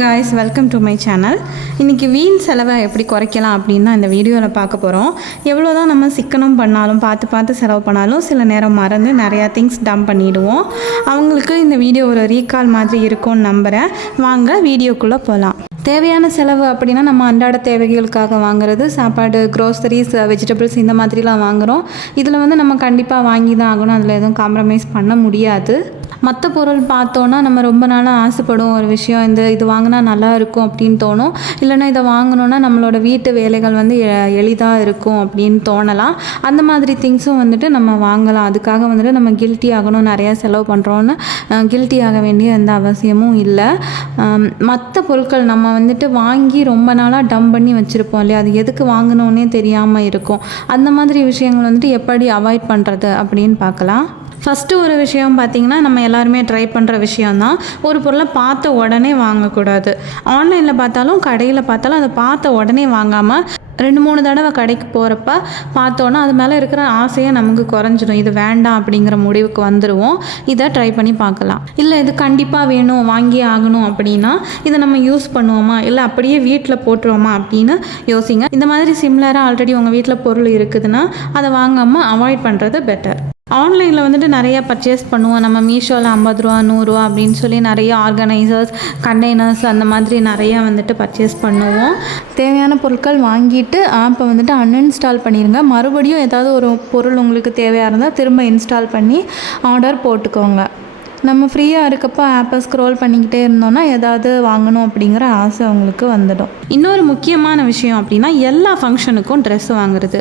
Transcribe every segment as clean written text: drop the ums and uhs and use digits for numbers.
guys, welcome to my channel. இன்னைக்கு வீண் செலவை எப்படி குறைக்கலாம் அப்படின்னா இந்த வீடியோவில் பார்க்க போகிறோம். எவ்வளோ தான் நம்ம சிக்கனம் பண்ணாலும் பார்த்து செலவு பண்ணாலும் சில நேரம் மறந்து நிறையா திங்ஸ் டம்ப் பண்ணிவிடுவோம். அவங்களுக்கு இந்த வீடியோ ஒரு ரீகால் மாதிரி இருக்கும்னு நம்புகிறேன். வாங்க வீடியோக்குள்ளே போகலாம். தேவையான செலவு அப்படின்னா நம்ம அன்றாட தேவைகளுக்காக வாங்குறது, சாப்பாடு, க்ரோசரிஸ், வெஜிடபிள்ஸ் இந்த மாதிரிலாம் வாங்குகிறோம். இதில் வந்து நம்ம கண்டிப்பாக வாங்கி தான் ஆகணும். அதில் எதுவும் காம்ப்ரமைஸ் பண்ண முடியாது. மற்ற பொருள் பார்த்தோன்னா நம்ம ரொம்ப நாளாக ஆசைப்படும் ஒரு விஷயம், இது வாங்கினா நல்லா இருக்கும் அப்படின்னு தோணும். இல்லைனா இதை வாங்கணுன்னா நம்மளோட வீட்டு வேலைகள் வந்து எளிதாக இருக்கும் அப்படின்னு தோணலாம். அந்த மாதிரி திங்ஸும் வந்துட்டு நம்ம வாங்கலாம். அதுக்காக வந்துட்டு நம்ம கில்ட்டி ஆகணும், நிறையா செலவு பண்ணுறோன்னு கில்ட்டி ஆக வேண்டிய எந்த அவசியமும் இல்லை. மற்ற பொருட்கள் நம்ம வந்துட்டு வாங்கி ரொம்ப நாளாக டம்ப் பண்ணி வச்சுருப்போம் இல்லையா, அது எதுக்கு வாங்கணுன்னே தெரியாமல் இருக்கும். அந்த மாதிரி விஷயங்கள் வந்துட்டு எப்படி அவாய்ட் பண்ணுறது அப்படின்னு பார்க்கலாம். ஃபஸ்ட்டு ஒரு விஷயம் பார்த்திங்கன்னா, நம்ம எல்லாருமே ட்ரை பண்ணுற விஷயந்தான், ஒரு பொருளை பார்த்த உடனே வாங்கக்கூடாது. ஆன்லைனில் பார்த்தாலும் கடையில் பார்த்தாலும் அதை பார்த்த உடனே வாங்காமல் 2-3 தடவை கடைக்கு போகிறப்ப பார்த்தோன்னா அது மேலே இருக்கிற ஆசையை நமக்கு குறைஞ்சிடும். இது வேண்டாம் அப்படிங்கிற முடிவுக்கு வந்துடுவோம். இதை ட்ரை பண்ணி பார்க்கலாம். இல்லை இது கண்டிப்பாக வேணும், வாங்கி ஆகணும் அப்படின்னா இதை நம்ம யூஸ் பண்ணுவோமா, இல்லை அப்படியே வீட்டில் போட்டுருவோமா அப்படின்னு யோசிங்க. இந்த மாதிரி சிம்லராக ஆல்ரெடி உங்கள் வீட்டில் பொருள் இருக்குதுன்னா அதை வாங்காமல் அவாய்ட் பண்ணுறது பெட்டர். ஆன்லைனில் வந்துட்டு நிறையா பர்ச்சேஸ் பண்ணுவோம். நம்ம மீஷோவில் 50 ரூபா 100 ரூபா அப்படின்னு சொல்லி நிறைய ஆர்கனைசர்ஸ், கண்டெய்னர்ஸ் அந்த மாதிரி நிறையா வந்துட்டு பர்ச்சேஸ் பண்ணுவோம். தேவையான பொருட்கள் வாங்கிட்டு ஆப்பை வந்துட்டு அன்இன்ஸ்டால் பண்ணிடுங்க. மறுபடியும் ஏதாவது ஒரு பொருள் உங்களுக்கு தேவையாக இருந்தால் திரும்ப இன்ஸ்டால் பண்ணி ஆர்டர் போட்டுக்கோங்க. நம்ம ஃப்ரீயாக இருக்கப்போ ஆப்பை ஸ்க்ரோல் பண்ணிக்கிட்டே இருந்தோன்னா ஏதாவது வாங்கணும் அப்படிங்கிற ஆசை அவங்களுக்கு வந்துடும். இன்னொரு முக்கியமான விஷயம் அப்படின்னா, எல்லா ஃபங்க்ஷனுக்கும் ட்ரெஸ் வாங்குறது.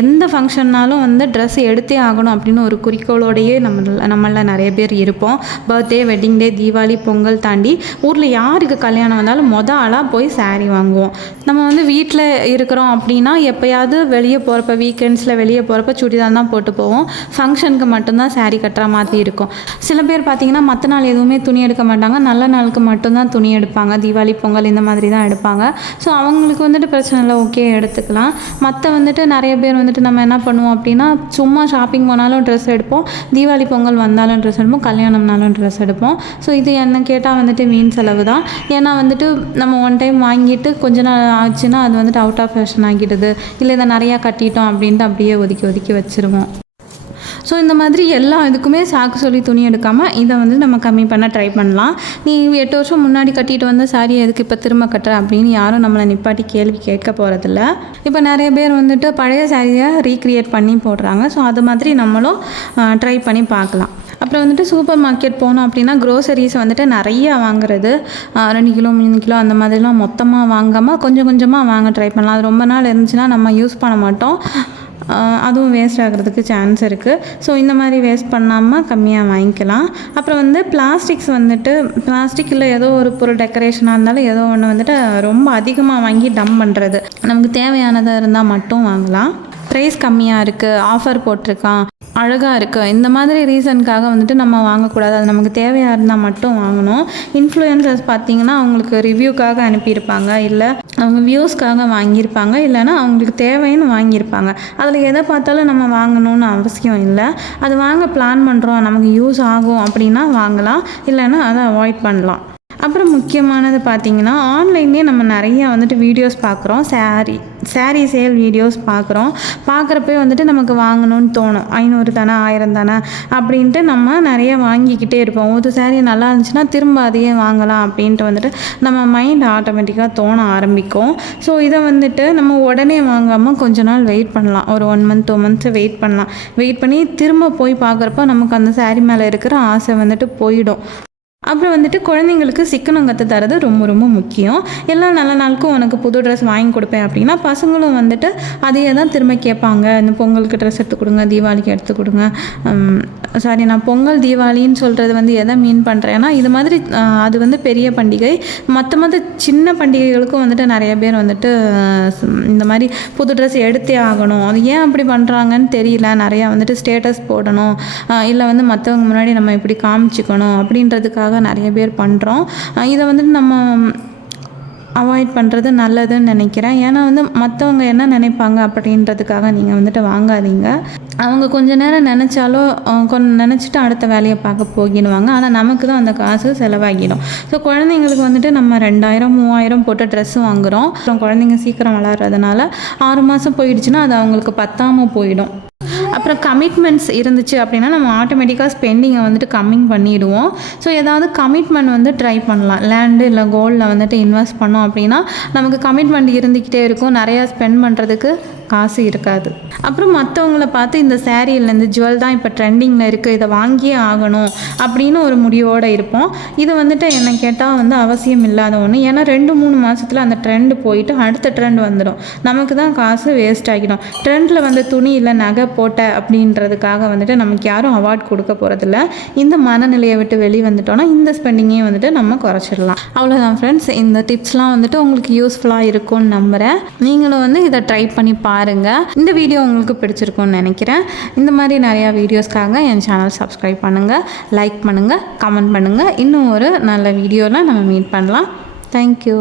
எந்த ஃபங்க்ஷன்னாலும் வந்து ட்ரெஸ் எடுத்தே ஆகணும் அப்படின்னு ஒரு குறிக்கோளோடையே நம்மள நிறைய பேர் இருப்போம். Birthday, wedding day, Deepavali, Pongal தாண்டி ஊரில் யாருக்கு கல்யாணம் வந்தாலும் ஆளாக போய் சாரீ வாங்குவோம். நம்ம வந்து வீட்டில் இருக்கிறோம் அப்படின்னா எப்போயாவது வெளியே போகிறப்ப, வீக்கெண்ட்ஸில் வெளியே போகிறப்ப சுடிதார் தான் போட்டு போவோம். ஃபங்க்ஷனுக்கு மட்டும்தான் சாரீ கட்டுற மாதிரி இருக்கும். சில பேர் பார்த்திங்கன்னா மற்ற நாள் எதுவுமே துணி எடுக்க மாட்டாங்க, நல்ல நாளுக்கு மட்டும்தான் துணி எடுப்பாங்க. தீபாவளி, பொங்கல் இந்த மாதிரி தான் எடுப்பாங்க. ஸோ அவங்களுக்கு வந்துட்டு பிரச்சனை இல்லை, ஓகே எடுத்துக்கலாம். மற்ற வந்துட்டு நிறைய பேர் வந்துட்டு நம்ம என்ன பண்ணுவோம் அப்படின்னா, சும்மா ஷாப்பிங் போனாலும் ட்ரெஸ் எடுப்போம், தீபாவளி பொங்கல் வந்தாலும் ட்ரெஸ் எடுப்போம், கல்யாணம்னாலும் ட்ரெஸ் எடுப்போம். ஸோ இது என்ன கேட்டால் வந்துட்டு வீண் செலவு தான். ஏன்னா வந்துட்டு நம்ம ஒன் டைம் வாங்கிட்டு கொஞ்ச நாள் ஆச்சுன்னா அது வந்துட்டு அவுட் ஆஃப் ஃபேஷன் ஆகிடுது. இல்லை இதை நிறையா கட்டிட்டோம் அப்படின்ட்டு அப்படியே ஒதுக்கி வச்சுருவோம். ஸோ இந்த மாதிரி எல்லா இதுக்குமே சாக்கு சொல்லி துணி எடுக்காமல் இதை வந்து நம்ம கம்மி பண்ண ட்ரை பண்ணலாம். நீ 8 வருஷம் முன்னாடி கட்டிட்டு வந்த சாரியை எதுக்கு இப்போ திரும்ப கட்டுற அப்படின்னு யாரும் நம்மளை நிப்பாட்டி கேள்வி கேட்க போகிறதில்ல. இப்போ நிறைய பேர் வந்துட்டு பழைய சாரியை ரீக்ரியேட் பண்ணி போடுறாங்க. ஸோ அது மாதிரி நம்மளும் ட்ரை பண்ணி பார்க்கலாம். அப்புறம் வந்துட்டு சூப்பர் மார்க்கெட் போனோம் அப்படின்னா க்ரோசரிஸ் வந்துட்டு நிறையா வாங்குறது, 2 கிலோ 3 கிலோ அந்த மாதிரிலாம் மொத்தமாக வாங்காமல் கொஞ்சம் கொஞ்சமாக வாங்க ட்ரை பண்ணலாம். அது ரொம்ப நாள் இருந்துச்சுன்னா நம்ம யூஸ் பண்ண மாட்டோம், அதுவும் வேஸ்ட் ஆகிறதுக்கு சான்ஸ் இருக்குது. ஸோ இந்த மாதிரி வேஸ்ட் பண்ணாமல் கம்மியாக வாங்கிக்கலாம். அப்புறம் வந்து பிளாஸ்டிக்கில் ஏதோ ஒரு பொருள் டெக்கரேஷனாக இருந்தாலும் ஏதோ ஒன்று வந்துட்டு ரொம்ப அதிகமாக வாங்கி டம்ப் பண்ணுறது. நமக்கு தேவையானதாக இருந்தால் மட்டும் வாங்கலாம். ப்ரைஸ் கம்மியாக இருக்குது, ஆஃபர் போட்டிருக்கான், அழகாக இருக்குது, இந்த மாதிரி ரீசனுக்காக வந்துட்டு நம்ம வாங்கக்கூடாது. அது நமக்கு தேவையாக இருந்தால் மட்டும் வாங்கணும். இன்ஃப்ளூயன்சர்ஸ் பார்த்திங்கன்னா அவங்களுக்கு ரிவ்யூக்காக அனுப்பியிருப்பாங்க, இல்லை அவங்க வியூஸ்க்காக வாங்கியிருப்பாங்க, இல்லைனா அவங்களுக்கு தேவைன்னு வாங்கியிருப்பாங்க. அதில் எதை பார்த்தாலும் நம்ம வாங்கணும்னு அவசியம் இல்லை. அது வாங்க பிளான் பண்ணுறோம், நமக்கு யூஸ் ஆகும் அப்படின்னா வாங்கலாம், இல்லைன்னா அதை அவாய்ட் பண்ணலாம். அப்புறம் முக்கியமானது பார்த்திங்கன்னா, ஆன்லைன்லேயே நம்ம நிறையா வந்துட்டு வீடியோஸ் பார்க்குறோம், சாரீ சேல் வீடியோஸ் பார்க்குறப்பே வந்துட்டு நமக்கு வாங்கணும்னு தோணும். 500 தானே 1000 தானே அப்படின்ட்டு நம்ம நிறைய வாங்கிக்கிட்டே இருப்போம். ஒரு சாரீ நல்லா இருந்துச்சுன்னா திரும்ப அதையே வாங்கலாம் அப்படின்ட்டு வந்துட்டு நம்ம மைண்ட் ஆட்டோமேட்டிக்காக தோண ஆரம்பிக்கும். ஸோ இதை வந்துட்டு நம்ம உடனே வாங்காமல் கொஞ்ச நாள் வெயிட் பண்ணலாம். ஒரு 1 month 2 months வெயிட் பண்ணலாம். வெயிட் பண்ணி திரும்ப போய் பார்க்குறப்ப நமக்கு அந்த சாரீ மேலே இருக்கிற ஆசை வந்துட்டு போயிடும். அப்புறம் வந்துட்டு குழந்தைங்களுக்கு சிக்கனம் கற்று தரது ரொம்ப ரொம்ப முக்கியம். எல்லா நல்ல நாளுக்கும் உனக்கு புது ட்ரெஸ் வாங்கி கொடுப்பேன் அப்படின்னா பசங்களும் வந்துட்டு அதையே தான் திரும்ப கேட்பாங்க. இந்த பொங்கலுக்கு ட்ரெஸ் எடுத்து கொடுங்க, தீபாவளிக்கு எடுத்து கொடுங்க. நான் பொங்கல் தீபாவளின்னு சொல்கிறது வந்து எதை மீன் பண்ணுறேன்னா, இது மாதிரி அது வந்து பெரிய பண்டிகை. மற்ற சின்ன பண்டிகைகளுக்கும் வந்துட்டு நிறைய பேர் வந்துட்டு இந்த மாதிரி புது ட்ரெஸ் எடுத்தே ஆகணும். அது ஏன் அப்படி பண்ணுறாங்கன்னு தெரியல. நிறையா வந்துட்டு ஸ்டேட்டஸ் போடணும், இல்லை வந்து மற்றவங்க முன்னாடி நம்ம இப்படி காமிச்சிக்கணும் அப்படின்றதுக்காக நிறைய பேர் பண்ணுறோம். இதை வந்துட்டு நம்ம அவாய்ட் பண்ணுறது நல்லதுன்னு நினைக்கிறேன். ஏன்னா வந்து மற்றவங்க என்ன நினைப்பாங்க அப்படின்றதுக்காக நீங்கள் வந்துட்டு வாங்காதீங்க. அவங்க கொஞ்ச நேரம் நினச்சாலும் கொஞ்சம் நினச்சிட்டு அடுத்த வேலையை பார்க்க போகிடுவாங்க. ஆனால் நமக்கு தான் அந்த காசு செலவாகிடும். ஸோ குழந்தைங்களுக்கு வந்துட்டு நம்ம 2000 3000 போட்டு ட்ரெஸ்ஸு வாங்குகிறோம். அப்புறம் குழந்தைங்க சீக்கிரம் வளர்கிறதுனால 6 மாதம் போயிடுச்சுன்னா அது அவங்களுக்கு பத்தாமல் போயிடும். அப்புறம் கமிட்மெண்ட்ஸ் இருந்துச்சு அப்படின்னா நம்ம ஆட்டோமேட்டிக்காக ஸ்பெண்டிங்கை வந்துட்டு கம்மிங் பண்ணிவிடுவோம். ஸோ ஏதாவது கமிட்மெண்ட் வந்து ட்ரை பண்ணலாம். லேண்டு இல்லை கோல்டில் வந்துட்டு இன்வெஸ்ட் பண்ணோம் அப்படின்னா நமக்கு கமிட்மெண்ட் இருந்துக்கிட்டே இருக்கும். நிறையா ஸ்பெண்ட் பண்ணுறதுக்கு காசு இருக்காது. அப்புறம் மற்றவங்கள பார்த்து இந்த சேரீ இல்லை இந்த ஜுவல் தான் இப்போ ட்ரெண்டிங்கில் இருக்குது, இதை வாங்கியே ஆகணும் அப்படின்னு ஒரு முடிவோடு இருப்போம். இது வந்துட்டு என்ன கேட்டால் வந்து அவசியம் இல்லாத ஒன்று. ஏன்னா 2-3 மாதத்தில் அந்த ட்ரெண்டு போயிட்டு அடுத்த ட்ரெண்ட் வந்துடும். நமக்கு தான் காசு வேஸ்ட் ஆகிடும். ட்ரெண்டில் வந்து துணி இல்லை நகை போட்ட அப்படின்றதுக்காக வந்துட்டு நமக்கு யாரும் அவார்ட் கொடுக்க போகிறதில்ல. இந்த மனநிலையை விட்டு வெளியே வந்துட்டோன்னா இந்த ஸ்பெண்டிங்கையும் வந்துட்டு நம்ம குறைச்சிடலாம். அவ்வளோதான் ஃப்ரெண்ட்ஸ். இந்த டிப்ஸ்லாம் வந்துட்டு உங்களுக்கு யூஸ்ஃபுல்லாக இருக்கும்னு நம்புகிறேன். நீங்களும் வந்து இதை ட்ரை பண்ணி பாருங்கள். இந்த வீடியோ உங்களுக்கு பிடிச்சிருக்கும்னு நினைக்கிறேன். இந்த மாதிரி நிறையா வீடியோஸ்க்காக என் சேனல் சப்ஸ்கிரைப் பண்ணுங்கள், லைக் பண்ணுங்கள், கமெண்ட் பண்ணுங்கள். இன்னும் ஒரு நல்ல வீடியோவில் நம்ம மீட் பண்ணலாம். தேங்க்யூ.